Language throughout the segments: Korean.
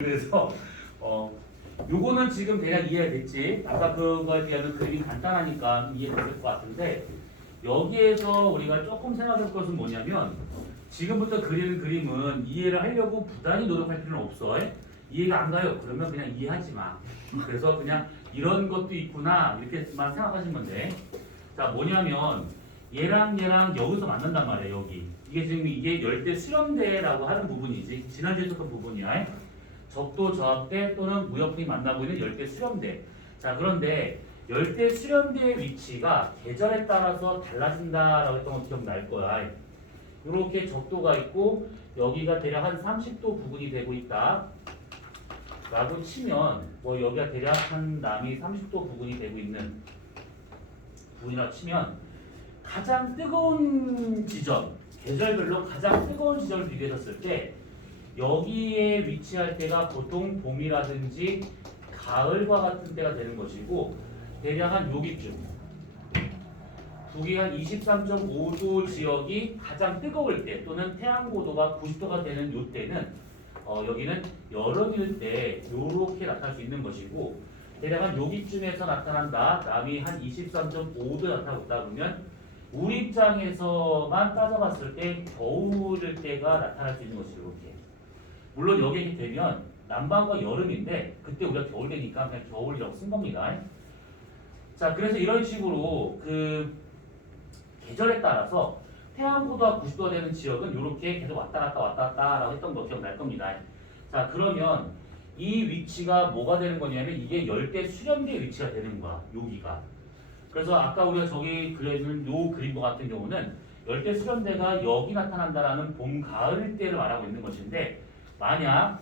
그래서 요거는 지금 대략 이해가 됐지. 아까 그거에 비하면 그림이 간단하니까 이해될 것 같은데 여기에서 우리가 조금 생각할 것은 뭐냐면 지금부터 그리는 그림은 이해를 하려고 부단히 노력할 필요는 없어. 이해가 안 가요. 그러면 그냥 이해하지 마. 그래서 그냥 이런 것도 있구나 이렇게만 생각하시면 돼. 자, 뭐냐면 얘랑 여기서 만난단 말이야. 여기 이게 열대 수렴대라고 하는 부분이지. 지난주에 했던 부분이야. 적도 저압대 또는 무역풍이 만나고 있는 열대 수렴대. 자, 그런데 열대 수렴대의 위치가 계절에 따라서 달라진다라고 했던 거 기억날 거야. 이렇게 적도가 있고 여기가 대략 한 30도 부근이 되고 있다 라고 치면 뭐 여기가 대략 한 남이 30도 부근이 되고 있는 부분이라고 치면 가장 뜨거운 지점, 계절별로 가장 뜨거운 지점을 비교했을 때 여기에 위치할 때가 보통 봄이라든지 가을과 같은 때가 되는 것이고 대략 한 여기쯤 북위 한 23.5도 지역이 가장 뜨거울 때 또는 태양 고도가 90도가 되는 요 때는 여기는 여름일 때 요렇게 나타날 수 있는 것이고 대략 한 여기쯤에서 나타난다. 남이 한 23.5도 나타나고 있다 그러면 우리 입장에서만 따져봤을 때 겨울일 때가 나타날 수 있는 것이죠. 이렇게. 물론 여기 되면 남반과 여름인데 그때 우리가 겨울 되니까 그냥 겨울이라고 쓴 겁니다. 자, 그래서 이런 식으로 그 계절에 따라서 태양고도가 90도가 되는 지역은 이렇게 계속 왔다 갔다라고 했던 거 기억날 겁니다. 자, 그러면 이 위치가 뭐가 되는 거냐면 이게 열대 수렴대 위치가 되는 거야. 여기가. 그래서 아까 우리가 저기 그려진 요 그림과 같은 경우는 열대 수렴대가 여기 나타난다라는 봄, 가을 때를 말하고 있는 것인데 만약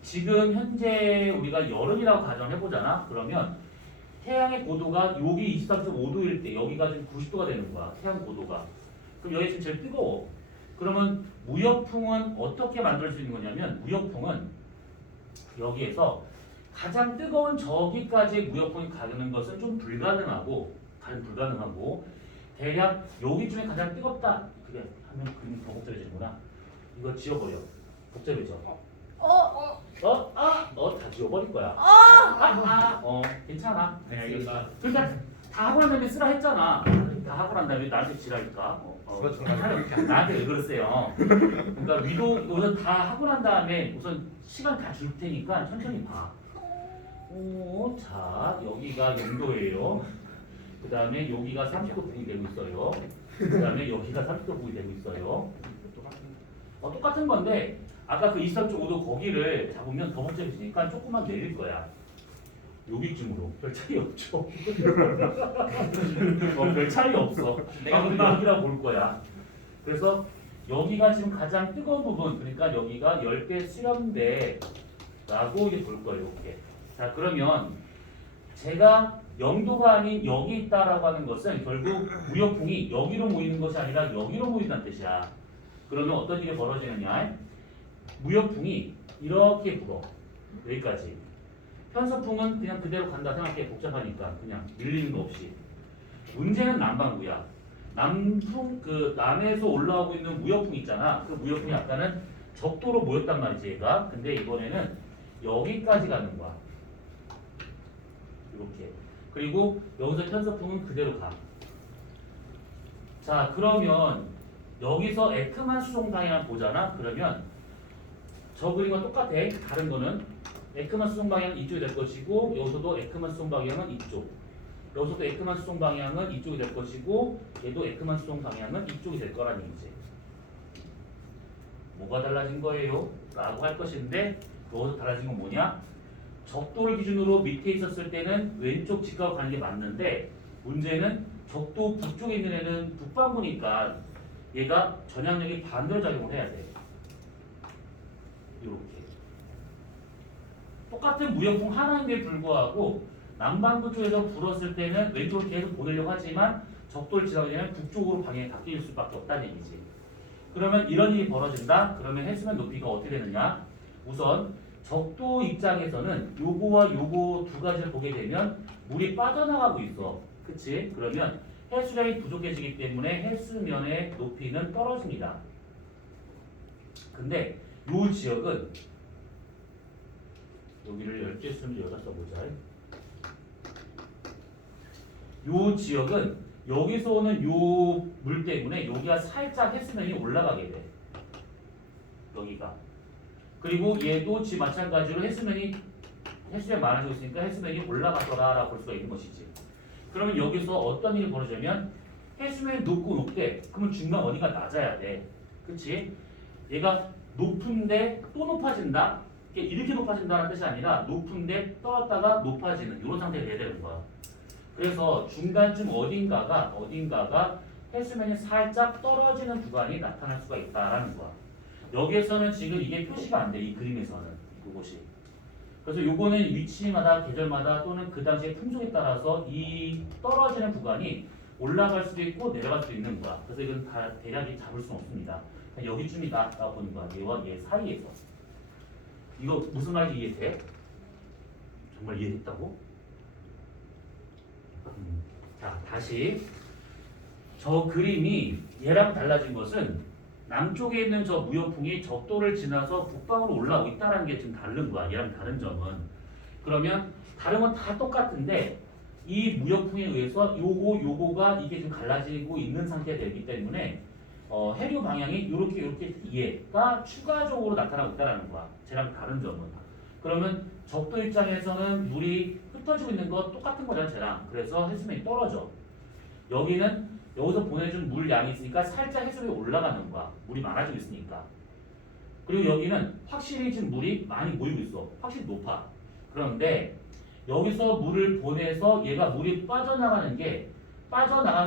지금 현재 우리가 여름이라고 가정해 보잖아. 그러면 태양의 고도가 여기 23.5도일 때 여기가 지금 90도가 되는 거야. 태양 고도가. 그럼 여기 지금 제일 뜨거워. 그러면 무역풍은 어떻게 만들 수 있는 거냐면 무역풍은 여기에서 가장 뜨거운 저기까지 무역풍이 가는 것은 좀 불가능하고 대략 여기쯤에 가장 뜨겁다. 그게 하면 그림이 더 복잡해지는구나. 이거 지워버려. 복잡해져. 다 지워버릴 거야. 괜찮아. 네, 알겠습니다. 그러니까 다 하고 난 다음에 쓰라 했잖아. 다 하고 난 다음에 나한테 지랄니까. 나한테 왜 그러세요? 그러니까 위도 우선 다 하고 난 다음에 우선 시간 다 줄 테니까 천천히 봐. 자, 여기가 0도예요. 그 다음에 여기가 30도 부분이 되고 있어요. 그 다음에 여기가 30도 부분이 되고 있어요. 똑같은 건데 아까 그 23.5도 거기를 잡으면 더 복잡해지니까 조금만 내릴 거야. 여기쯤으로. 별 차이 없죠. 별 차이 없어. 내가 여기라고 볼 거야. 그래서 여기가 지금 가장 뜨거운 부분, 그러니까 여기가 열대 수렴대라고 이게 볼 거예요. 이렇게. 자, 그러면 제가 0도가 아닌 여기 있다라고 하는 것은 결국 무역풍이 여기로 모이는 것이 아니라 여기로 모인다는 뜻이야. 그러면 어떤 일이 벌어지느냐? 무역풍이 이렇게 불어. 여기까지. 편서풍은 그냥 그대로 간다 생각해. 복잡하니까 그냥 밀리는 거 없이. 문제는 남반구야. 남풍 그 남에서 올라오고 있는 무역풍 있잖아. 그 무역풍이 아까는 적도로 모였단 말이지 얘가. 근데 이번에는 여기까지 가는 거야. 이렇게. 그리고 여기서 편서풍은 그대로 가. 자, 그러면 여기서 에크만 수송 방향을 보잖아. 그러면 저 그림과 똑같아. 다른 거는 에크만 수송 방향은 이쪽이 될 것이고 여기서도 에크만 수송 방향은 이쪽. 여기서도 에크만 수송 방향은 이쪽이 될 것이고 얘도 에크만 수송 방향은 이쪽이 될 거라는 얘기지. 뭐가 달라진 거예요? 라고 할 것인데 여기서 달라진 건 뭐냐? 적도를 기준으로 밑에 있었을 때는 왼쪽 직각으로 가는 게 맞는데 문제는 적도 북쪽에 있는 애는 북반구니까 얘가 전향력이 반대로 작용을 해야 돼. 이렇게. 똑같은 무역풍 하나임에 불구하고 남반구 쪽에서 불었을 때는 왼쪽으로 계속 보내려고 하지만 적도를 지나게 되면 북쪽으로 방향이 바뀔 수밖에 없다는 얘기지. 그러면 이런 일이 벌어진다? 그러면 해수면 높이가 어떻게 되느냐? 우선 적도 입장에서는 요거와 요거 두 가지를 보게 되면 물이 빠져나가고 있어. 그치? 그러면 해수량이 부족해지기 때문에 해수면의 높이는 떨어집니다. 근데 요 지역은 여기를 12에 쓰면 여기다 써보자. 요 지역은 여기서 오는 요 물 때문에 여기가 살짝 해수면이 올라가게 돼. 여기가. 그리고 얘도 지 마찬가지로 해수면이 많아지고 있으니까 해수면이 올라가더라라고 볼 수가 있는 것이지. 그러면 여기서 어떤 일이 벌어지냐면 해수면이 높고 높대. 그러면 중간 어디가 낮아야 돼. 그치? 얘가 높은데 또 높아진다. 이렇게 높아진다는 뜻이 아니라 높은데 떨었다가 높아지는 이런 상태가 돼야 되는 거야. 그래서 중간쯤 어딘가가 해수면이 살짝 떨어지는 구간이 나타날 수가 있다라는 거야. 여기에서는 지금 이게 표시가 안 돼. 이 그림에서는 그곳이. 그래서 요거는 위치마다 계절마다 또는 그 당시의 풍속에 따라서 이 떨어지는 구간이 올라갈 수도 있고 내려갈 수도 있는 거야. 그래서 이건 다 대략이 잡을 수는 없습니다. 여기쯤이다라고 보는 거야. 얘와 얘 사이에서. 이거 무슨 말인지 이해돼? 정말 이해됐다고? 자, 다시 저 그림이 얘랑 달라진 것은 남쪽에 있는 저 무역풍이 적도를 지나서 북방으로 올라오고 있다는 게 지금 다른 거야. 얘랑 다른 점은. 그러면 다른 건 다 똑같은데 이 무역풍에 의해서 요거가 이게 좀 갈라지고 있는 상태가 되기 때문에 해류 방향이 이렇게 얘가 추가적으로 나타나고 있다는 거야. 쟤랑 다른 점은. 그러면 적도 입장에서는 물이 흩어지고 있는 거 똑같은 거잖아, 쟤랑. 그래서 해수면이 떨어져. 여기는 여기서 보내준 물 양이 있으니까 살짝 해수면이 올라가는 거야. 물이 많아지고 있으니까. 그리고 여기는 확실히 지금 물이 많이 모이고 있어. 확실히 높아. 그런데 여기서 물을 보내서 얘가 물이 빠져나가는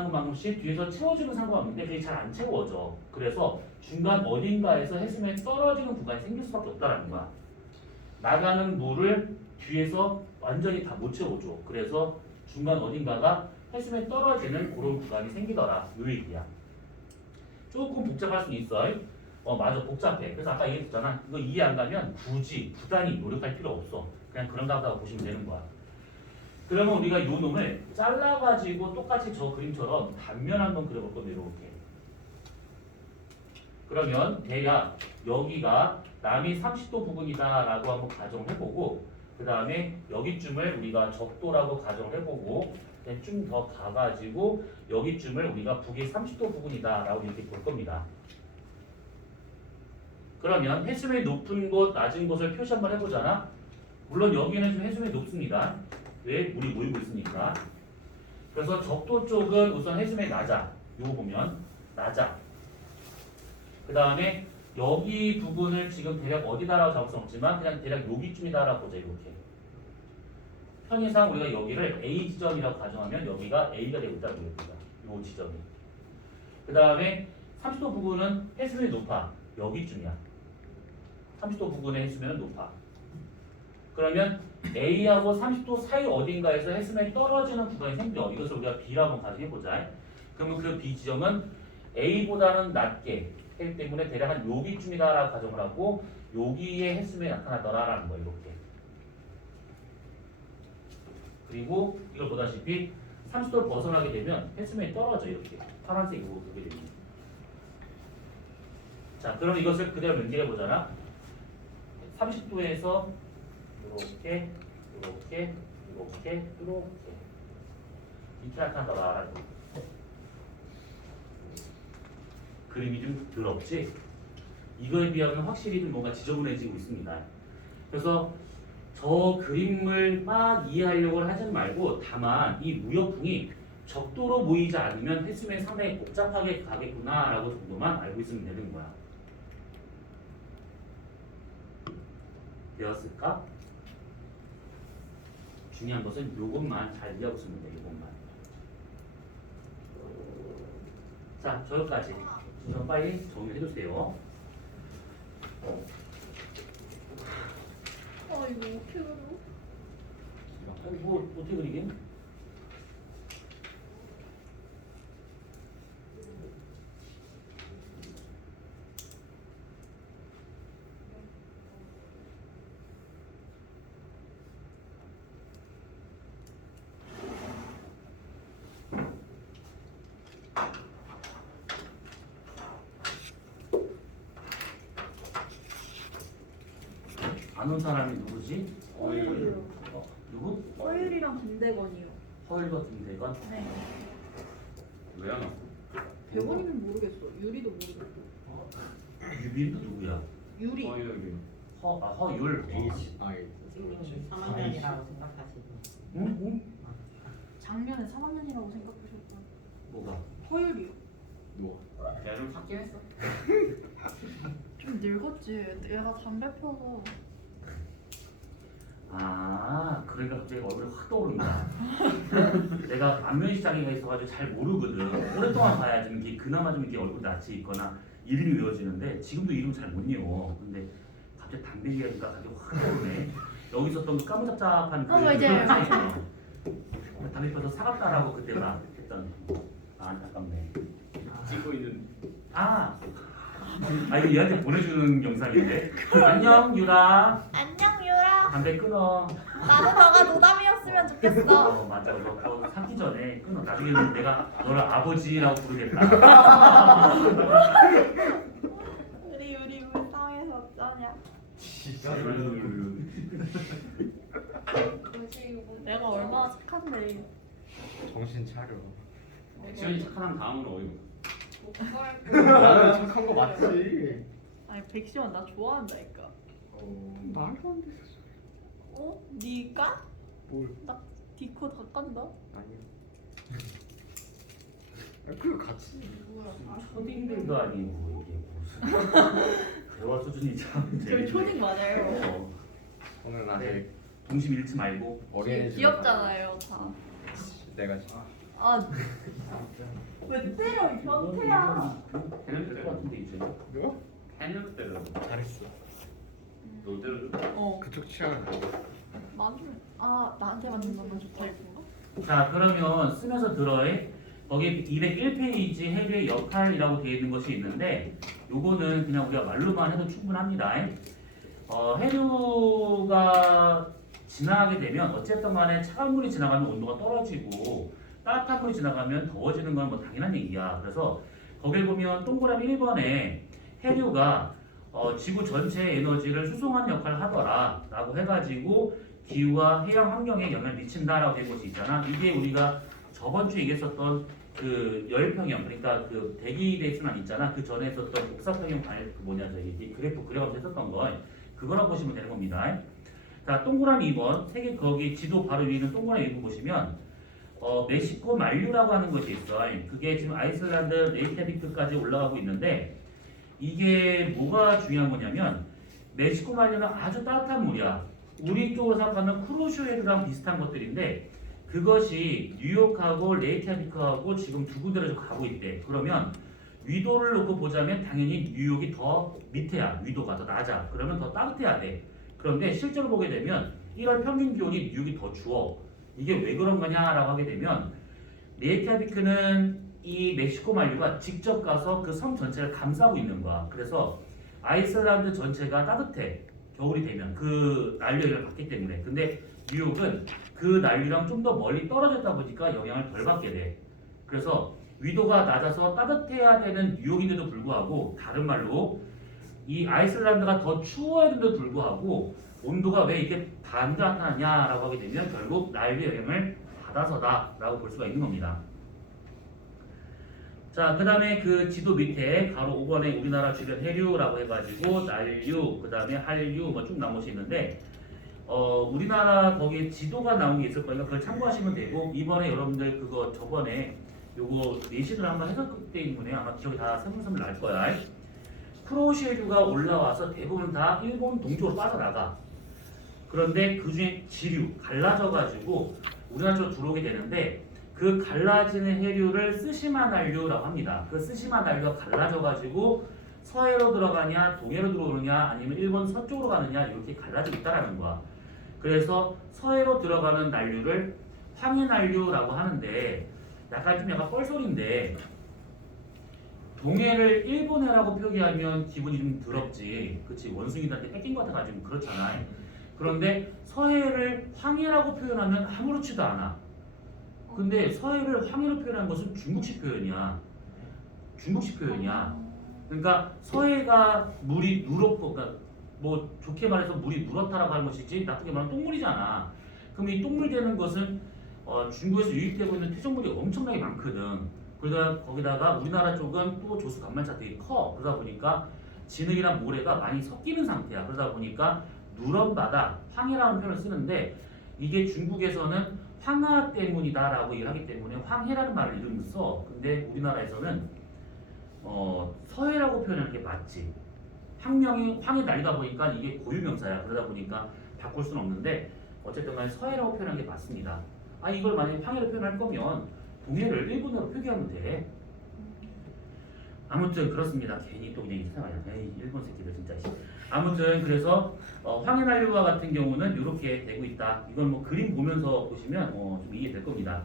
것만큼씩 뒤에서 채워주는 상관없는데 그게 잘 안 채워져. 그래서 중간 어딘가에서 해수면이 떨어지는 구간이 생길 수밖에 없다는 거야. 나가는 물을 뒤에서 완전히 다 못 채워줘. 그래서 중간 어딘가가 해수면이 떨어지는 그런 구간이 생기더라. 요 얘기야. 조금 복잡할 수는 있어. 맞아, 복잡해. 그래서 아까 얘기했잖아. 이거 이해 안 가면 굳이 부단히 노력할 필요 없어. 그냥 그런가 보다 보시면 되는 거야. 그러면 우리가 요 놈을 잘라가지고 똑같이 저 그림처럼 단면 한번 그려볼 건데 이렇게. 그러면 대략 여기가 남이 30도 부근이다라고 한번 가정을 해보고 그 다음에 여기쯤을 우리가 적도라고 가정을 해보고 좀 더 가가지고 여기쯤을 우리가 북이 30도 부근이다라고 이렇게 볼 겁니다. 그러면 해수면이 높은 곳, 낮은 곳을 표시 한번 해보잖아. 물론 여기는 좀 해수면이 높습니다. 왜? 물이 모이고 있으니까. 그래서 적도 쪽은 우선 해수면이 낮아. 요거 보면 낮아. 그 다음에 여기 부분을 지금 대략 어디다라고 잡을 수 없지만 그냥 대략 여기쯤이다라고 보자. 이렇게. 편의상 우리가 여기를 A 지점이라고 가정하면 여기가 A가 되고 있다고 보겠습니다. 요 지점이. 그 다음에 30도 부근은 해수면이 높아. 여기쯤이야. 30도 부근의 해수면은 높아. 그러면 A하고 30도 사이 어딘가에서 해수면이 떨어지는 구간이 생겨. 이것을 우리가 B라고 한번 가정해보자. 그러면 그 B 지점은 A보다는 낮게 하기 때문에 대략 한 여기쯤이다라고 가정을 하고 여기에 해수면이 나타나더라라는 거예요. 이렇게. 그리고 이걸 보다시피 30도를 벗어나게 되면 해수면이 떨어져. 이렇게. 파란색으로 그게 됩니다. 자, 그럼 이것을 그대로 연결해보잖아. 30도에서 이렇게 이렇게 나타나더라. 그림이 좀 더럽지? 이거에 비하면 확실히 좀 뭔가 지저분해지고 있습니다. 그래서 저 그림을 막 이해하려고 하지 말고 다만 이 무역풍이 적도로 모이지 않으면 해수면이 상당히 복잡하게 가겠구나라고 정도만 알고 있으면 되는 거야. 되었을까? 중요한 것은 요것만 잘 이해하고 있으면 돼. 요것만. 자, 저기까지. 좀 빨리 정리해 주세요. 이거 어떻게 그려? 뭐 어떻게 그리긴? 안 안 온 사람이 누구지? 허율이요. 누구? 허율이랑 김대건이요. 허일과 김대건? 네. 왜 안 왔어? 대건이는 모르겠어. 유리도 모르겠고. 유빈도 누구야? 유리. 허율이. 허율. 선생님은 3학년이라고 생각하시고 응? 작년에 3학년이라고 생각하셨던 뭐가? 허율이요. 뭐? 내가 좀 삭긴 했어. 좀 늙었지. 얘가 담배 펴서. 아, 그러니까 갑자기 얼굴이 확 떠오른다. 내가 안면시장애가 있어가지고 잘 모르거든. 오랫동안 봐야 좀 이게 그나마 좀 이렇게 얼굴 낯이 있거나 이름이 외워지는데 지금도 이름 잘 못 외워. 근데 갑자기 담배 얘기하니까 갑자기 확 떠오르네. 여기 있었던 그 까무잡잡한 그 맞아요. 담배 펴서 사갔다라고 그때 막 했던. 아, 안타깝네. 찍고 있는. 이거 얘한테 보내주는 영상인데. 안녕 유라. 안녕 유라. 담배 끊어. 나도 너가 노담이었으면 좋겠어. 맞아. 너 사기 전에 끊어. 나중에는 내가 너를 아버지라고 부르겠다. 우리 불쌍해서 어쩌냐. 진짜. 내가 얼마나 착한데. 정신 차려. 지원이 착한 다음으로 어이구. 나는 착한 거 맞지. 아니 백시원 나 좋아한다니까. 말도 안 돼. 어? 니가? 뭘? 나 디코 다 깐다. 아니. 그거 같이. 초딩들도 아니고 이게 무슨 대화 수준이 참 저 재밌네. 초딩 맞아요. 오늘 네. 아직 동심 잃지 말고. 어린이집. 귀엽잖아요 다. 내가 아. 왜 때려 이 변태야. 걔는 될것 같은데 이제. 뭐? 걔는 때려. 잘했어. 너 때려줘. 어. 그쪽 취향은 맞아. 아 나한테 맞는 것만 좋다 이건가? 자 그러면 쓰면서 들어에 거기 201페이지 해류의 역할이라고 되어 있는 것이 있는데 요거는 그냥 우리가 말로만 해도 충분합니다. 해류가 지나가게 되면 어쨌든 간에 차가운 물이 지나가면 온도가 떨어지고 따뜻한 물이 지나가면 더워지는 건 뭐 당연한 얘기야. 그래서 거길 보면 동그라미 1번에 해류가 지구 전체의 에너지를 수송하는 역할을 하더라 라고 해가지고 기후와 해양 환경에 영향을 미친다라고 된 것이 있잖아. 이게 우리가 저번 주에 얘기했었던 그 열평형, 그러니까 그 대기대순환 있잖아. 그 전에 했었던 복사평형 저기 그래프 그려가면서 했었던 거 그거라고 보시면 되는 겁니다. 자 동그라미 2번 세계 거기 지도 바로 위에 있는 동그라미 2번 보시면 멕시코 만류라고 하는 것이 있어. 그게 지금 아이슬란드 레이캬비크까지 올라가고 있는데 이게 뭐가 중요한 거냐면 멕시코 만류는 아주 따뜻한 물이야. 우리 쪽으로 생각하면 크루쇼해류랑 비슷한 것들인데 그것이 뉴욕하고 레이캬비크하고 지금 두 군데를 가고 있대. 그러면 위도를 놓고 보자면 당연히 뉴욕이 더 밑에야. 위도가 더 낮아. 그러면 더 따뜻해야 돼. 그런데 실제로 보게 되면 1월 평균 기온이 뉴욕이 더 추워. 이게 왜 그런 거냐라고 하게 되면 레이캬비크는 이 멕시코 만류가 직접 가서 그 섬 전체를 감싸고 있는 거야. 그래서 아이슬란드 전체가 따뜻해. 겨울이 되면 그 난류를 받기 때문에. 근데 뉴욕은 그 난류랑 좀 더 멀리 떨어졌다 보니까 영향을 덜 받게 돼. 그래서 위도가 낮아서 따뜻해야 되는 뉴욕인데도 불구하고 다른 말로 이 아이슬란드가 더 추워야 되는데도 불구하고 온도가 왜 이렇게 반대 나타나냐라고 하게 되면 결국 난류의 영향을 받아서다라고 볼 수가 있는 겁니다. 자, 그 다음에 그 지도 밑에 가로 5번에 우리나라 주변 해류라고 해가지고 난류, 그 다음에 한류 뭐 쭉 나온 것이 있는데 우리나라 거기에 지도가 나온 게 있을 거니까 그걸 참고하시면 되고 이번에 여러분들 그거 저번에 요거 예시를 한번 해석할 때문에 아마 기억이 다 새물새물 날 거야. 크로시해류가 올라와서 대부분 다 일본 동쪽으로 빠져나가. 그런데 그 중에 지류, 갈라져가지고 우리나라 쪽으로 들어오게 되는데 그 갈라지는 해류를 쓰시마 난류라고 합니다. 그 쓰시마 난류가 갈라져가지고 서해로 들어가냐, 동해로 들어오느냐, 아니면 일본 서쪽으로 가느냐 이렇게 갈라지고 있다라는 거야. 그래서 서해로 들어가는 난류를 황해 난류라고 하는데 약간 뻘소리인데 동해를 일본해라고 표기하면 기분이 좀 더럽지. 그치? 원숭이들한테 뺏긴 것 같아가지고 그렇잖아. 그런데 서해를 황해라고 표현하면 아무렇지도 않아. 근데 서해를 황해로 표현한 것은 중국식 표현이야. 중국식 표현이야. 그러니까 서해가 물이 누렇고, 그러니까 뭐 좋게 말해서 물이 물었다라고 하는 것이지 나쁘게 말하면 똥물이잖아. 그럼 이 똥물 되는 것은 중국에서 유입되고 있는 퇴적물이 엄청나게 많거든. 그러다 거기다가 우리나라 쪽은 또 조수 간만차 되게 커. 그러다 보니까 진흙이랑 모래가 많이 섞이는 상태야. 그러다 보니까 누런 바다, 황해라는 표현을 쓰는데 이게 중국에서는 황하 때문이다라고 얘기를 하기 때문에 황해라는 말을 이름을 써. 근데 우리나라에서는 서해라고 표현하는 게 맞지. 황해 날리다 보니까 이게 고유명사야. 그러다 보니까 바꿀 수는 없는데 어쨌든 간에 서해라고 표현하는 게 맞습니다. 이걸 만약에 황해로 표현할 거면 동해를 일본어로 표기하면 돼. 아무튼 그렇습니다. 괜히 또 그냥 이상하냐. 에이 일본 새끼들 진짜. 아무튼 그래서 황해난류와 같은 경우는 이렇게 되고 있다. 이건 뭐 그림 보면서 보시면 좀 이해될 겁니다.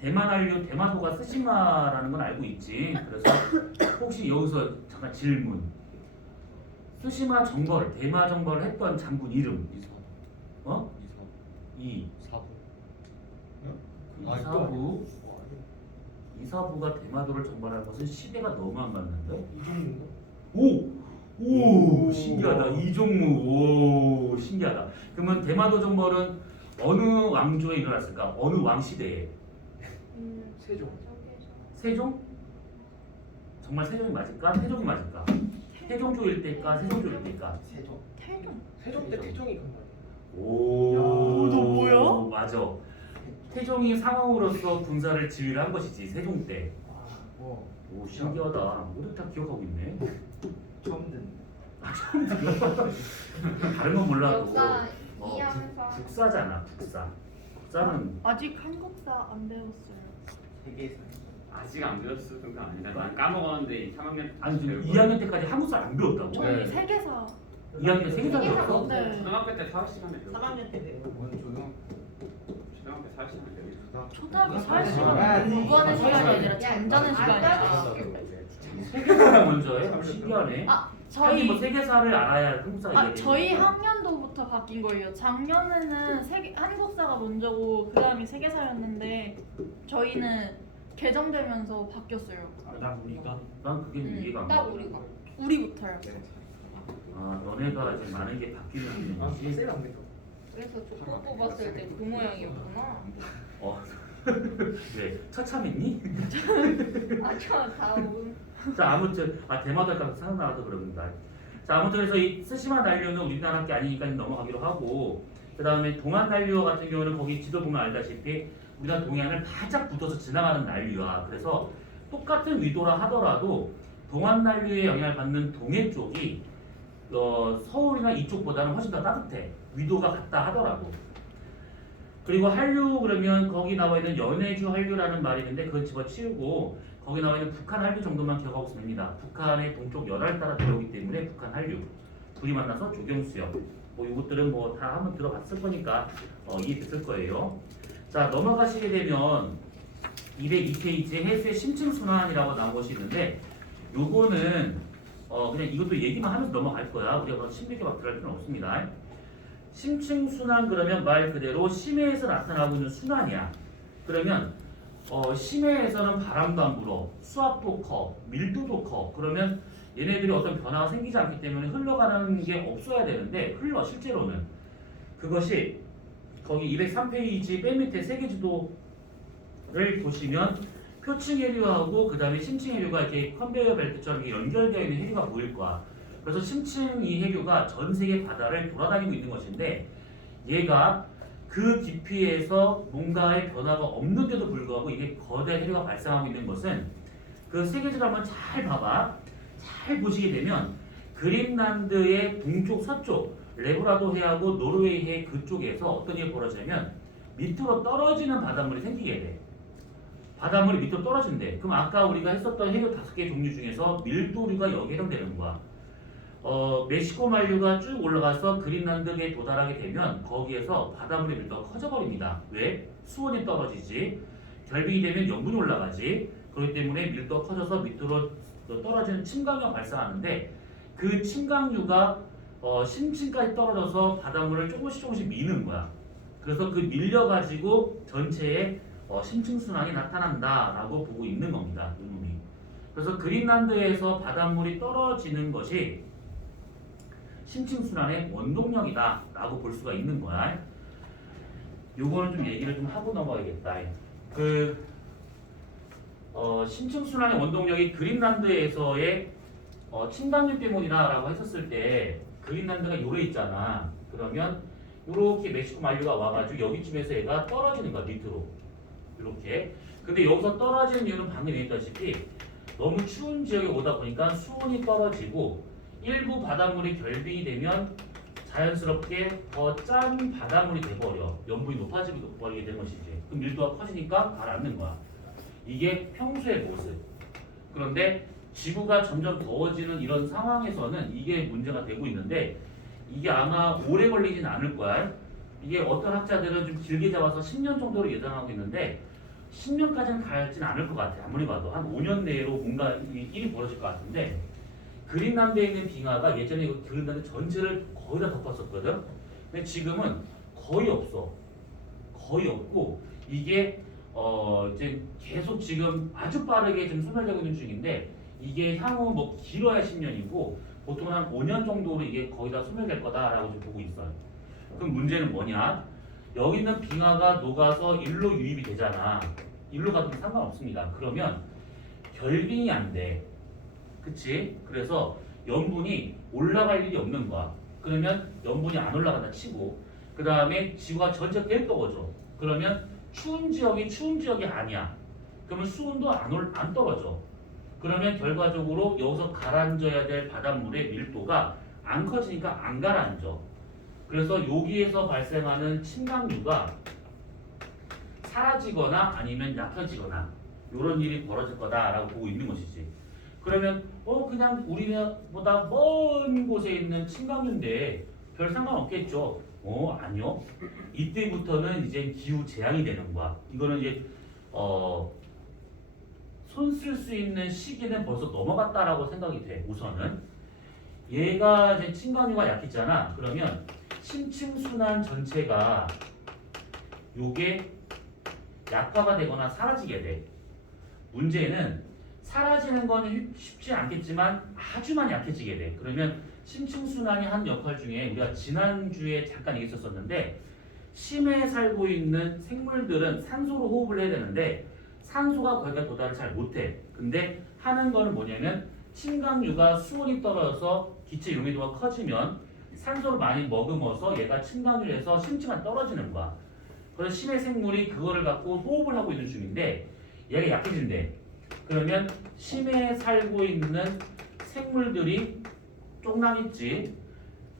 대만한류, 대마도가 쓰시마라는 건 알고 있지. 그래서 혹시 여기서 잠깐 질문. 쓰시마 정벌, 대마 정벌을 했던 장군 이름. 사부. 이사부. 이사부가 대마도를 정벌한 것은 시대가 너무 안 맞는데? 이종인가? 오, 신기하다. 이종무, 오, 신기하다. 그러면 대마도 정벌은 어느 왕조에 일어났을까? 어느 왕 시대에? 세종. 세종? 정말 세종이 맞을까? 태종이 맞을까? 태종조일 때일까? 세종조일 때일까? 세종. 태종. 세종 때 태종이 간 말이야. 오, 너 뭐야? 맞아. 태종이 상왕으로서 군사를 지휘를 한 것이지 세종 때. 오, 신기하다. 모두 다 기억하고 있네. 처음 듣는. 처음 들어. 다른 건 몰라도 역사 이해하면서 국사잖아. 국사는 아직 한국사 안 배웠어요. 세계에서. 아직 안 배웠을 정도 아니다. 난 까먹었는데 3학년 아니 지금 2학년 때까지 한국사 안 배웠다고? 저희 네. 세계사. 2학년 때 세계사 세계사 배웠어? 네. 초등학교 때 4시간에 배웠어. 3학년 때 배우고 원 조용. 초등학교 4시간에 배웠어. 초등학교 아, 4시간 공부하는 시간이 아니라 잠자는 시간이야. 세계사를 먼저 해? 신기하네. 하긴 뭐 저희 세계사를 알아야 한국사가 이해되는 저희 거야. 학년도부터 바뀐 거예요. 작년에는 한국사가 먼저고 그 다음이 세계사였는데 저희는 개정되면서 바뀌었어요. 나 우리가. 난 그게 이해가 안 가. 딱 우리가 우리부터요. 너네가 이제 많은 게 바뀌는 아, 거지. 쌤 안 믿어. 그래서 조건 뽑았을 때 그 모양이었구나. 왜 처참했니? 아저 다음 자 아무튼 대마도가 생각나서 그럽니다. 자 아무튼 그래서 이 스시마 난류는 우리나라 게 아니니까 넘어가기로 하고 그 다음에 동안 난류 같은 경우는 거기 지도 보면 알다시피 우리나라 동해안을 바짝 붙어서 지나가는 난류야. 그래서 똑같은 위도라 하더라도 동안 난류에 영향을 받는 동해 쪽이 서울이나 이쪽보다는 훨씬 더 따뜻해. 위도가 같다 하더라도. 그리고 한류 그러면 거기 나와 있는 연해주 한류라는 말이 있는데 그건 집어치우고 거기 나와 있는 북한 한류 정도만 기억하고 있으면 됩니다. 북한의 동쪽 연화를 따라 들어오기 때문에 북한 한류. 둘이 만나서 조경수역. 뭐 이것들은 뭐 다 한번 들어봤을 거니까 이해됐을 거예요. 자 넘어가시게 되면 202페이지에 해수의 심층순환이라고 나온 것이 있는데 요거는 그냥 이것도 얘기만 하면서 넘어갈 거야. 우리가 심하게 막 들어갈 필요는 없습니다. 심층순환 그러면 말 그대로 심해에서 나타나고 있는 순환이야. 그러면 심해에서는 바람도 안 불어, 수압도 커, 밀도도 커. 그러면 얘네들이 어떤 변화가 생기지 않기 때문에 흘러가는 게 없어야 되는데 흘러 실제로는. 그것이 거기 203페이지 맨 밑에 세계지도를 보시면 표층 해류하고 그 다음에 심층 해류가 이렇게 컨베이어 벨트처럼 연결되어 있는 해류가 보일 거야. 그래서 심층 이 해류가 전 세계 바다를 돌아다니고 있는 것인데 얘가 그 깊이에서 뭔가의 변화가 없는데도 불구하고 이게 거대 해류가 발생하고 있는 것은 그 세계지도 한번 잘 봐봐. 잘 보시게 되면 그린란드의 동쪽 서쪽 레브라도 해하고 노르웨이 해 그쪽에서 어떤 일이 벌어지냐면 밑으로 떨어지는 바닷물이 생기게 돼. 바닷물이 밑으로 떨어진대. 그럼 아까 우리가 했었던 해류 5개 종류 중에서 밀도류가 여기에 해당되는 거야. 멕시코 만류가 쭉 올라가서 그린란드에 도달하게 되면 거기에서 바닷물의 밀도가 커져버립니다. 왜? 수온이 떨어지지. 결빙이 되면 염분이 올라가지. 그렇기 때문에 밀도가 커져서 밑으로 떨어지는 침강류가 발생하는데 그 침강류가 심층까지 떨어져서 바닷물을 조금씩 미는 거야. 그래서 그 밀려가지고 전체에 심층순환이 나타난다라고 보고 있는 겁니다. 이놈이. 그래서 그린란드에서 바닷물이 떨어지는 것이 심층순환의 원동력이다라고 볼 수가 있는 거야. 요거는 좀 얘기를 좀 하고 넘어가야겠다. 심층순환의 원동력이 그린란드에서의 침방류 때문이다라고 했었을 때 그린란드가 요래 있잖아. 그러면 요렇게 멕시코 만류가 와가지고 여기쯤에서 얘가 떨어지는 거야 밑으로 이렇게. 근데 여기서 떨어지는 이유는 방금 얘기했다시피 너무 추운 지역에 오다 보니까 수온이 떨어지고 일부 바닷물이 결빙이 되면 자연스럽게 더 짠 바닷물이 돼버려. 염분이 높아지게 버리게 되는 것이지. 그럼 밀도가 커지니까 가라앉는 거야. 이게 평소의 모습. 그런데 지구가 점점 더워지는 이런 상황에서는 이게 문제가 되고 있는데 이게 아마 오래 걸리진 않을 거야. 이게 어떤 학자들은 좀 길게 잡아서 10년 정도로 예상하고 있는데 10년까지는 가진 않을 것 같아. 아무리 봐도 한 5년 내로 뭔가 일이 벌어질 것 같은데 그린란드에 있는 빙하가 예전에 그린란드 전체를 거의 다 덮었었거든. 근데 지금은 거의 없어. 거의 없고 이게 이제 계속 지금 아주 빠르게 지금 소멸되고 있는 중인데 이게 향후 뭐 길어야 10년이고 보통 한 5년 정도로 이게 거의 다 소멸될 거다라고 좀 보고 있어요. 그럼 문제는 뭐냐? 여기 있는 빙하가 녹아서 일로 유입이 되잖아. 일로 가도 상관없습니다. 그러면 결빙이 안 돼. 그치? 그래서 염분이 올라갈 일이 없는 거야. 그러면 염분이 안 올라간다 치고 그 다음에 지구가 전체가 계속 떨어져. 그러면 추운 지역이 아니야. 그러면 수온도 안 떨어져. 그러면 결과적으로 여기서 가라앉아야 될 바닷물의 밀도가 안 커지니까 안 가라앉아. 그래서 여기에서 발생하는 침강류가 사라지거나 아니면 약해지거나 이런 일이 벌어질 거다라고 보고 있는 것이지. 그러면 그냥 우리보다 먼 곳에 있는 침강류인데 별 상관없겠죠. 아니요. 이때부터는 이제 기후 재앙이 되는 거야. 이거는 이제 손 쓸 수 있는 시기는 벌써 넘어갔다라고 생각이 돼. 우선은 얘가 이제 침강류가 약했잖아. 그러면 심층순환 전체가 요게 약화가 되거나 사라지게 돼. 문제는 사라지는 거는 쉽지 않겠지만 아주 많이 약해지게 돼. 그러면 심층순환이 한 역할 중에 우리가 지난주에 잠깐 얘기했었는데 심해에 살고 있는 생물들은 산소로 호흡을 해야 되는데 산소가 거기가 도달을 잘 못해. 근데 하는 거는 뭐냐면 침강류가 수온이 떨어져서 기체 용해도가 커지면 산소를 많이 머금어서 얘가 침강류에서 심층이 떨어지는 거야. 그래서 심해 생물이 그거를 갖고 호흡을 하고 있는 중인데 얘가 약해진대. 그러면 심해에 살고 있는 생물들이 쪽나겠지.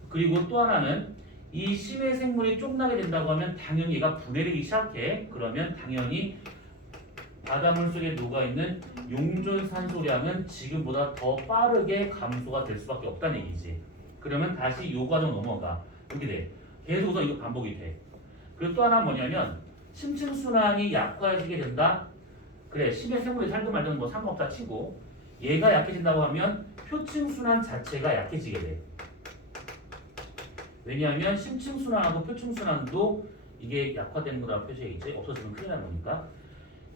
그리고 또 하나는 이 심해 생물이 쪽나게 된다고 하면 당연히 얘가 분해되기 시작해. 그러면 당연히 바닷물 속에 녹아있는 용존 산소량은 지금보다 더 빠르게 감소가 될 수밖에 없다는 얘기지. 그러면 다시 요 과정 넘어가. 이렇게 돼. 계속해서 이거 반복이 돼. 그리고 또 하나 뭐냐면 심층순환이 약화해지게 된다. 그래, 심해 생물이 살든 말든 뭐 상관없다 치고 얘가 약해진다고 하면 표층순환 자체가 약해지게 돼. 왜냐하면 심층순환하고 표층순환도 이게 약화되는 거라고 표시해있지. 없어지면 큰일 나는 거니까.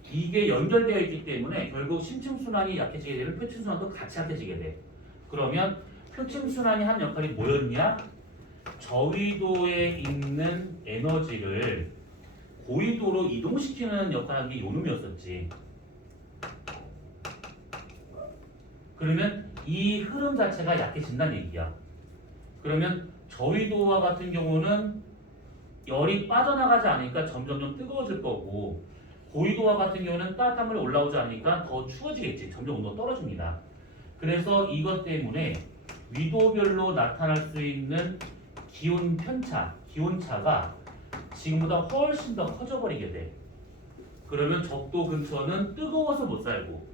이게 연결되어 있기 때문에 결국 심층순환이 약해지게 되면 표층순환도 같이 약해지게 돼. 그러면 표층순환이 한 역할이 뭐였냐? 저위도에 있는 에너지를 고위도로 이동시키는 역할이 게 요놈이었었지. 그러면 이 흐름 자체가 약해진다는 얘기야. 그러면 저위도와 같은 경우는 열이 빠져나가지 않으니까 점점점 뜨거워질 거고 고위도와 같은 경우는 따뜻한 물이 올라오지 않으니까 더 추워지겠지. 점점 온도가 떨어집니다. 그래서 이것 때문에 위도별로 나타날 수 있는 기온 편차, 기온차가 지금보다 훨씬 더 커져버리게 돼. 그러면 적도 근처는 뜨거워서 못 살고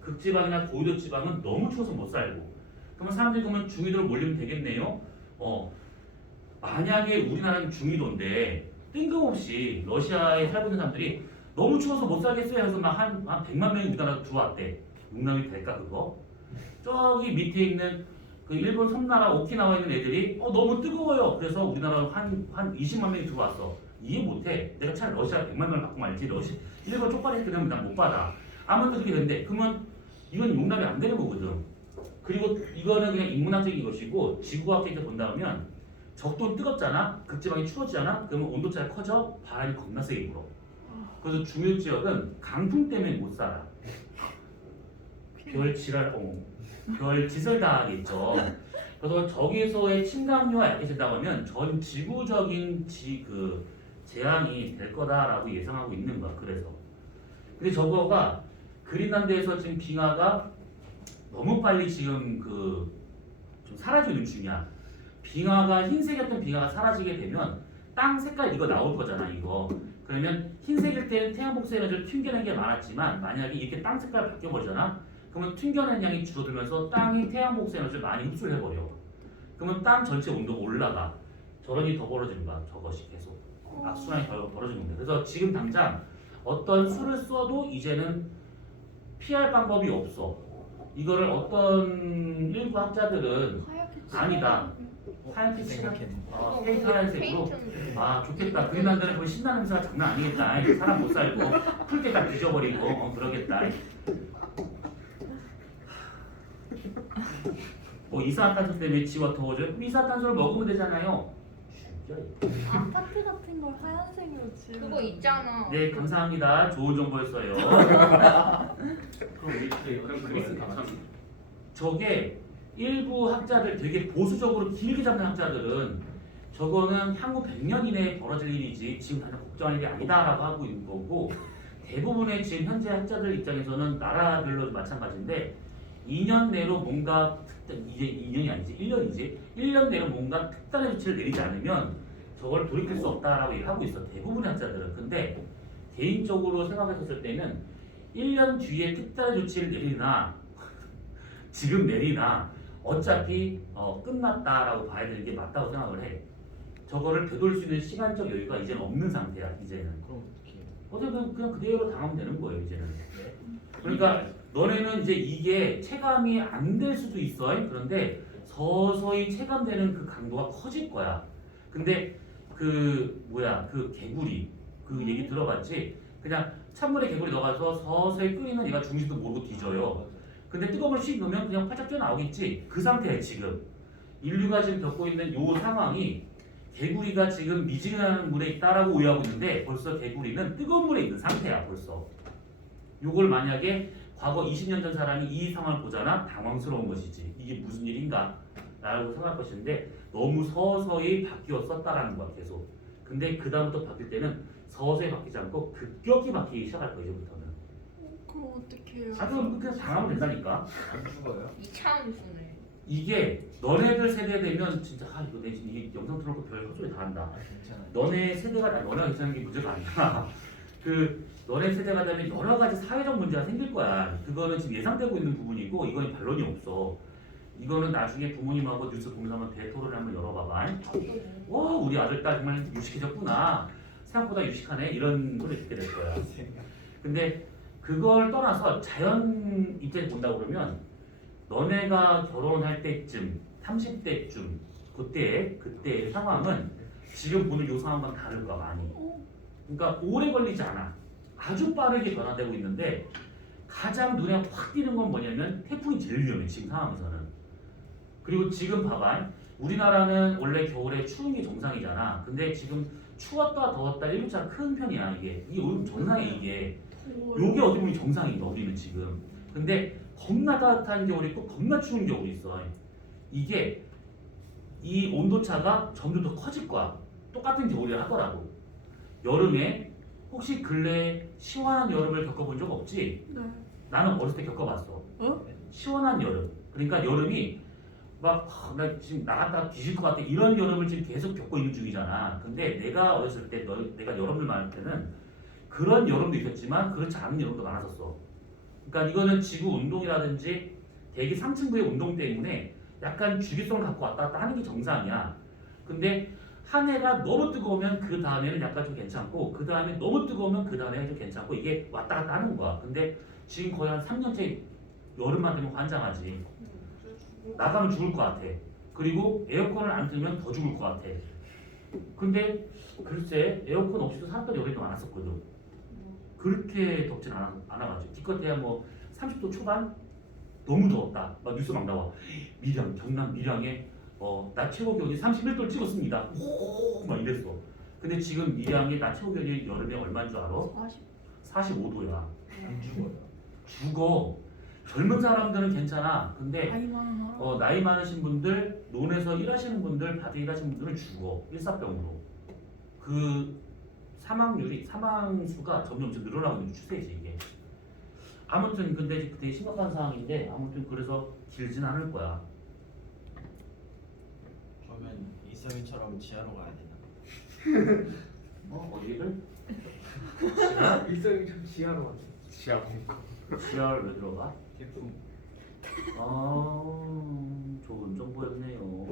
극지방이나 고위도 지방은 너무 추워서 못 살고 그러면 사람들이 그러면 중위도로 몰리면 되겠네요. 만약에 우리나라는 중위도인데 뜬금없이 러시아에 살고 있는 사람들이 너무 추워서 못 살겠어요 해서 막 한 100만 명이 우리나라로 들어왔대. 용납이 될까 그거? 저기 밑에 있는 그 일본 섬나라 오키나와에 있는 애들이 너무 뜨거워요. 그래서 우리나라로 한 20만 명이 들어왔어. 이해 못해. 내가 차라리 러시아 100만 명을 바꾸면 알지. 일본 쪽팔이 했기 때문에 난 못 받아. 아무튼 그렇게 되는데 그러면 이건 용납이 안 되는 거거든. 그리고 이거는 그냥 인문학적인 것이고 지구과학적으로 본다면 적도는 뜨겁잖아. 극지방이 추워지잖아. 그러면 온도차가 커져. 바람이 겁나 세게 불어. 그래서 중요 지역은 강풍 때문에 못 살아. 별 지랄, 별 짓을 다 하겠죠. 그래서 저기서의 침강류가 약해진다고 하면 전 지구적인 그 재앙이 될 거다라고 예상하고 있는 거야. 그래서. 근데 저거가 그린란드에서 지금 빙하가 너무 빨리 지금 좀 사라지는 중이야. 빙하가 흰색이었던 빙하가 사라지게 되면 땅 색깔 이거 나올 거잖아. 이거. 그러면 흰색일 때는 태양 복수 에너지를 튕겨낸 게 많았지만 만약에 이렇게 땅 색깔 바뀌어 버리잖아. 그러면 튕겨낸 양이 줄어들면서 땅이 태양 복수 에너지를 많이 흡수를 해버려. 그러면 땅 전체 온도가 올라가. 저런 일이 더 벌어지는 거야. 저것이 계속 악순환이 벌어지는 거야. 그래서 지금 당장 어떤 수를 써도 이제는 피할 방법이 없어. 이거를 어떤 일부 학자들은 하얗게 아니다. 하얗게 칠하 생각했는데. 페인트 하얀색으로 아 좋겠다. 그린란드는 그럼 신나는 냄새가 장난 아니겠다. 사람 못 살고 풀때 딱 뒤져버리고 그러겠다. 뭐 이산화탄소 때문에 지구가 더워져요? 그럼 이산화탄소를 먹으면 되잖아요. 죽여. 아파트 같은 걸 하얀색으로 지으면 그거 있잖아. 네 감사합니다. 좋은 정보였어요. 그럼 그럼 그리스 괜찮아. 저게 일부 학자들 되게 보수적으로 길게 잡는 학자들은 저거는 향후 100년 이내에 벌어질 일이지 지금 당장 걱정할 일이 아니다라고 하고 있는 거고 대부분의 지금 현재 학자들 입장에서는 나라별로 마찬가지인데 2년 내로 뭔가 이제 2년이 아니지 1년이지 1년 내로 뭔가 특단의 조치를 내리지 않으면 저걸 돌이킬 수 없다라고 얘기하고 있어 대부분의 학자들은. 근데 개인적으로 생각했을 때는 1년 뒤에 특단의 조치를 내리나 지금 내리나 어차피 끝났다라고 봐야 되는 게 맞다고 생각을 해. 저거를 되돌릴 수 있는 시간적 여유가 이제는 없는 상태야. 이제는. 그럼 어떻게 해요? 어쨌든 그냥 그대로 당하면 되는 거예요. 이제는. 그러니까 너네는 이제 이게 체감이 안 될 수도 있어. 그런데 서서히 체감되는 그 강도가 커질 거야. 근데 그 개구리 그 얘기 들어봤지? 그냥 찬물에 개구리 넣어가서 서서히 끓이면 얘가 중심도 모르고 뒤져요. 근데 뜨거운 물 씩 넣으면 그냥 활짝 뛰어나오겠지. 그 상태야 지금. 인류가 지금 겪고 있는 요 상황이 개구리가 지금 미지근한 물에 있다라고 오해하고 있는데 벌써 개구리는 뜨거운 물에 있는 상태야 벌써. 요걸 만약에 과거 20년 전 사람이 이 상황을 보잖아 당황스러운 것이지. 이게 무슨 일인가? 라고 생각할 것인데 너무 서서히 바뀌었었다라는 거야 계속. 근데 그 다음부터 바뀔 때는 서서히 바뀌지 않고 급격히 바뀌기 시작할 거야 이제부터는. 그럼 어떡해요? 그럼 그냥 당하면 된다니까. 안 죽어요? 이차함수네. 이게 너네들 세대 되면 진짜 이거 내 지금 이게 영상 틀어놓고 별 헛소리 다 한다. 괜찮아요. 너네 세대가 너네가 괜찮은 게 문제가 아니라 너네 세대가 되면 여러 가지 사회적 문제가 생길 거야. 그거는 지금 예상되고 있는 부분이고 이건 반론이 없어. 이거는 나중에 부모님하고 뉴스 보면서 한번 대토론을 한번 열어봐봐. 와 우리 아들 딸 정말 유식해졌구나. 생각보다 유식하네. 이런 소리 듣게 될 거야. 근데 그걸 떠나서 자연 입장에서 본다고 그러면 너네가 결혼할 때쯤 30대쯤 그때의 상황은 지금 보는 요 상황과 다를 거야 많이. 그러니까 오래 걸리지 않아. 아주 빠르게 변화되고 있는데 가장 눈에 확 띄는 건 뭐냐면 태풍이 제일 위험해 지금 상황에서는. 그리고 지금 봐봐. 우리나라는 원래 겨울에 추운 게 정상이잖아. 근데 지금 추웠다 더웠다 일교차가 큰 편이야 이게. 이게 오늘 정상이야 이게. 요게 어떻게 보면 정상인 거 우리는 지금. 근데 겁나 따뜻한 겨울이 있고 겁나 추운 겨울이 있어. 이게 이 온도차가 점점 더 커질 거야. 똑같은 겨울이라 하더라고. 여름에 혹시 근래 시원한 여름을 겪어본 적 없지? 네. 나는 어렸을 때 겪어봤어. 어? 시원한 여름. 그러니까 여름이 막 나 지금 나갔다 뒤질 것 같아. 이런 여름을 지금 계속 겪고 있는 중이잖아. 근데 내가 어렸을 때 내가 여름을 말할 때는 그런 여름도 있었지만 그렇지 않은 여름도 많았었어. 그러니까 이거는 지구 운동이라든지 대기 상층부의 운동 때문에 약간 주기성을 갖고 왔다 갔다 하는 게 정상이야. 근데 한 해가 너무 뜨거우면 그 다음에는 약간 좀 괜찮고 그 다음에 너무 뜨거우면 그 다음에는 좀 괜찮고 이게 왔다 갔다 하는 거야. 근데 지금 거의 한 3년째 여름만 되면 환장하지. 나가면 죽을 것 같아. 그리고 에어컨을 안 틀면 더 죽을 것 같아. 근데 글쎄 에어컨 없이도 살았던 여름이 많았었거든. 그렇게 덥진 않아가지고 기껏해야 뭐 30도 초반 너무 더웠다. 막 뉴스 막 나와. 밀양, 경남 밀양에 낮 최고 기온이 31도를 찍었습니다. 막 이랬어. 근데 지금 밀양의 낮 최고 기온이 여름에 얼마인 줄 알아? 45도야. 안 죽어요. 죽어. 젊은 사람들은 괜찮아. 근데 아이만 나이 많으신 분들, 논에서 일하시는 분들, 밭에 일하시는 분들은 죽어. 일사병으로. 그 사망수가 점점 늘어나고 있는 추세지 이게. 아무튼 근데 되게 심각한 상황인데 아무튼 그래서 길진 않을 거야. 그러면 이성이처럼 지하로 가야 되나? 어디를? 일성이 좀 지하로 왔네. 지하 지하를 왜 들어가? 태풍. 좋은 정보였네요.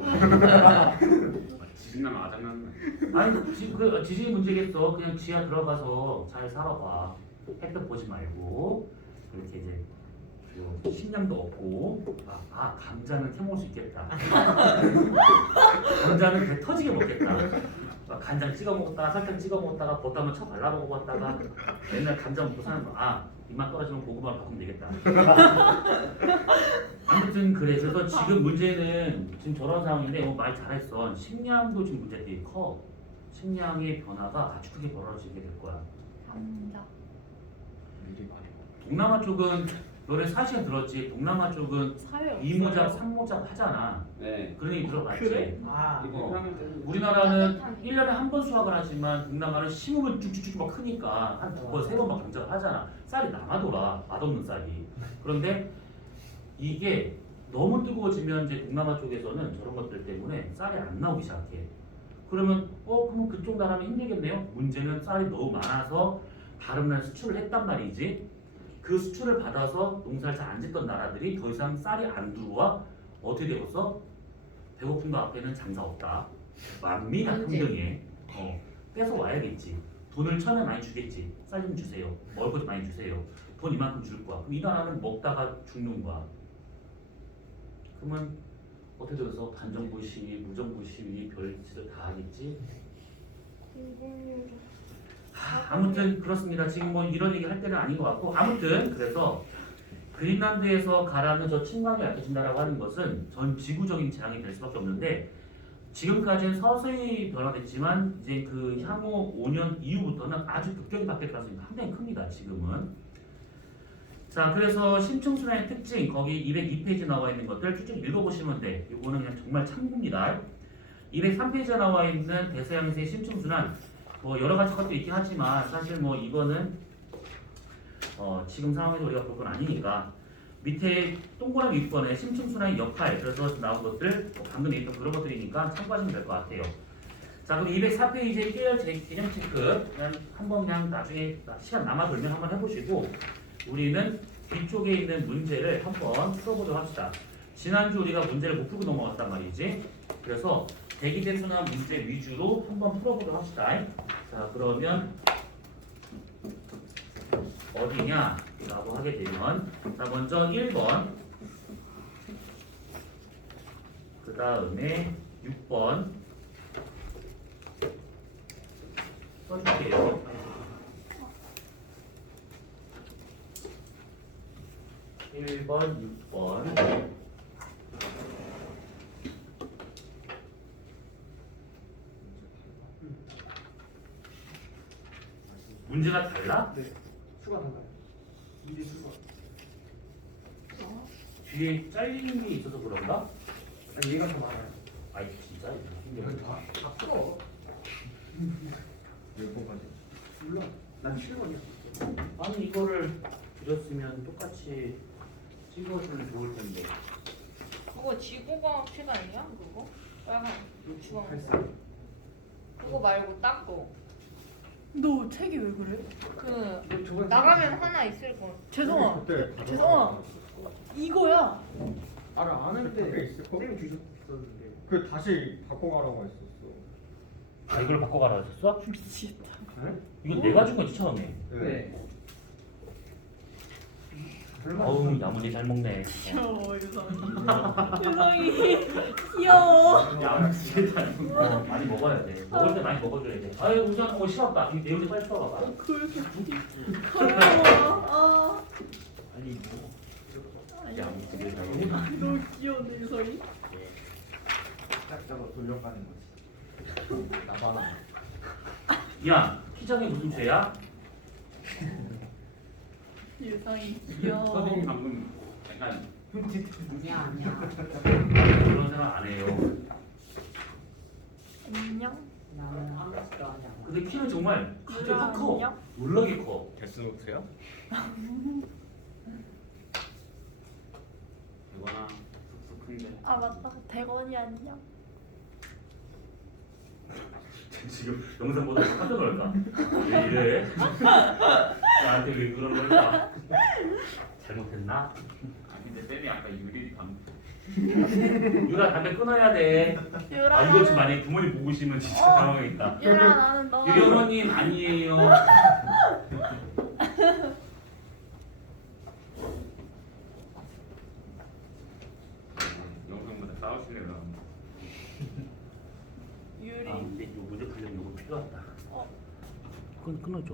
지진나면 아장난. 아니 지진 문제겠어. 그냥 지하 들어가서 잘 살아봐. 햇볕 보지 말고 그렇게 이제 식량도 없고 감자는 캐먹을 수 있겠다. 감자는 배 터지게 먹겠다. 간장 찍어 먹었다가 설탕 찍어 먹었다가 버터 한번 쳐 발라 먹어봤다가 맨날 감자 먹고 사는 거. 입맛 떨어지면 고구마로 바꾸면 되겠다. 아무튼 그래. 그래서 지금 문제는 지금 저런 상황인데 말 잘했어. 식량도 지금 문제 되게 커. 식량의 변화가 아주 크게 벌어지게 될 거야. 감자. 미리 말해. 동남아 쪽은 너네 사실 들었지? 동남아 쪽은 사회 2모작, 3모작 하잖아. 네. 그런 얘기 들어봤지? 그래? 아, 이거 하면 되는. 우리나라는 1년에 한 번 수확을 하지만 동남아는 심으면 쭉쭉쭉 막 크니까 한 2번, 3번 막 경작을 하잖아. 쌀이 남아돌아. 맛없는 쌀이. 그런데 이게 너무 뜨거워지면 이제 동남아 쪽에서는 저런 것들 때문에 쌀이 안 나오기 시작해. 그러면 그러면 그쪽 나라는 힘들겠네요. 문제는 쌀이 너무 많아서 다른 나라에 수출을 했단 말이지. 그 수출을 받아서 농사를 잘 안 짓던 나라들이 더 이상 쌀이 안 들어와. 어떻게 되었어? 배고픔도 앞에는 장사 없다. 만민이 흥등해. 뺏어 와야겠지. 돈을 처음에 많이 주겠지. 쌀 좀 주세요. 먹을 것 좀 많이 주세요. 돈 이만큼 줄 거야. 그럼 이 나라는 먹다가 죽는 거야. 그러면 어떻게 돼서 반정부 시위, 무정부 시위, 별짓을 다 하겠지? 아무튼 그렇습니다. 지금 뭐 이런 얘기 할 때는 아닌 것 같고 아무튼 그래서 그린란드에서 가라앉는 저 침방이 약해진다라고 하는 것은 전 지구적인 재앙이 될 수밖에 없는데 지금까지는 서서히 변화됐지만 이제 그 향후 5년 이후부터는 아주 급격히 바뀔 가능성이 상당히 큽니다. 지금은. 자, 그래서 심층순환의 특징 거기 202페이지 나와 있는 것들 쭉쭉 읽어보시면 돼. 이거는 그냥 정말 참고입니다. 203페이지에 나와 있는 대서양수의 심층순환 뭐 여러 가지 것도 있긴 하지만 사실 뭐 이거는 지금 상황에서 우리가 볼 건 아니니까 밑에 동그라미 6번에 심층순환의 역할 그래서 나온 것들 방금 얘기했던 그런 것들이니까 참고하시면 될 것 같아요. 자, 그럼 204페이지의 깨열 개념 체크 한번 그냥 나중에 시간 남아돌면 한번 해보시고 우리는 뒤쪽에 있는 문제를 한번 풀어보도록 합시다. 지난주 우리가 문제를 못 풀고 넘어갔단 말이지. 그래서 대기된 순환 문제 위주로 한번 풀어보도록 합시다. 자, 그러면 어디냐? 라고 하게 되면 자, 먼저 1번 그 다음에 6번 써줄게요. 1번, 6번 문제가 달라? 네. 수가 달라요. 일이 수가. 뒤에 잘리는 게 있어서 그런가? 아니 얘가 더 많아요. 아이 진짜 여기 다 풀어. 몇 번까지? 몰라. 난 7번이야. 아니 이거를 드렸으면 똑같이 찍어주면 좋을 텐데. 그거 지구과학 책 아니야? 그거? 빨간 주황. 84. 그거 말고 딱 거. 너 책이 왜 그래? 그 저번에 나가면 하나 있을 거. 죄송아. 그때 죄송아. 이거야. 알아 아는데 그게 있을 거? 쌤이 주셨었는데. 그 다시 바꿔가라고 했었어. 아 이걸 바꿔가라 했었어? 미치겠다. 이건 내가 준 거지 처음에. 네. 어우 야무지 잘 먹네. 귀여워 유성이. 유성이 귀여워. 야 진짜 잘 먹어. 많이 먹어야 돼. 먹을 때 많이 먹어줘야 돼. 아유 우선 싫었다. 이 내용이 빨리 풀어봐봐. 그렇게 귀여워. 아니 뭐. 양치기 다 너무 귀여운데 유성이. 짝짝으로 돌려가는 거지. 나봐라. 야, 키장이 무슨 죄야? 유성이 귀여워. 선생님 방금 약간 흠칫 아니야 아니야. 그런 생각 안 해요. 안녕. 나는 아무것도 하지 않아. 근데 키는 정말 갑자기 확 커. 안녕. 놀라게 커. 데스노트야? 되거나 쑥쑥 큰데 아 맞다. 대건이 안녕. 지금 영상 보다 깜짝 놀랄까? 왜 이래? 나한테 왜 그런 걸까? 잘못했나? 아 근데 쌤이 아까 유리 방 유라 담배 끊어야 돼. 유라 아 이거 지금 나는 만약에 부모님 보고 계시면 진짜 당황하겠다. 유라 나는 너가 유리 어머님 아니에요. 영상보다 싸우시려고 유리. 아 근데 요 무조건 요거 필요하다. 어. 끊어줘.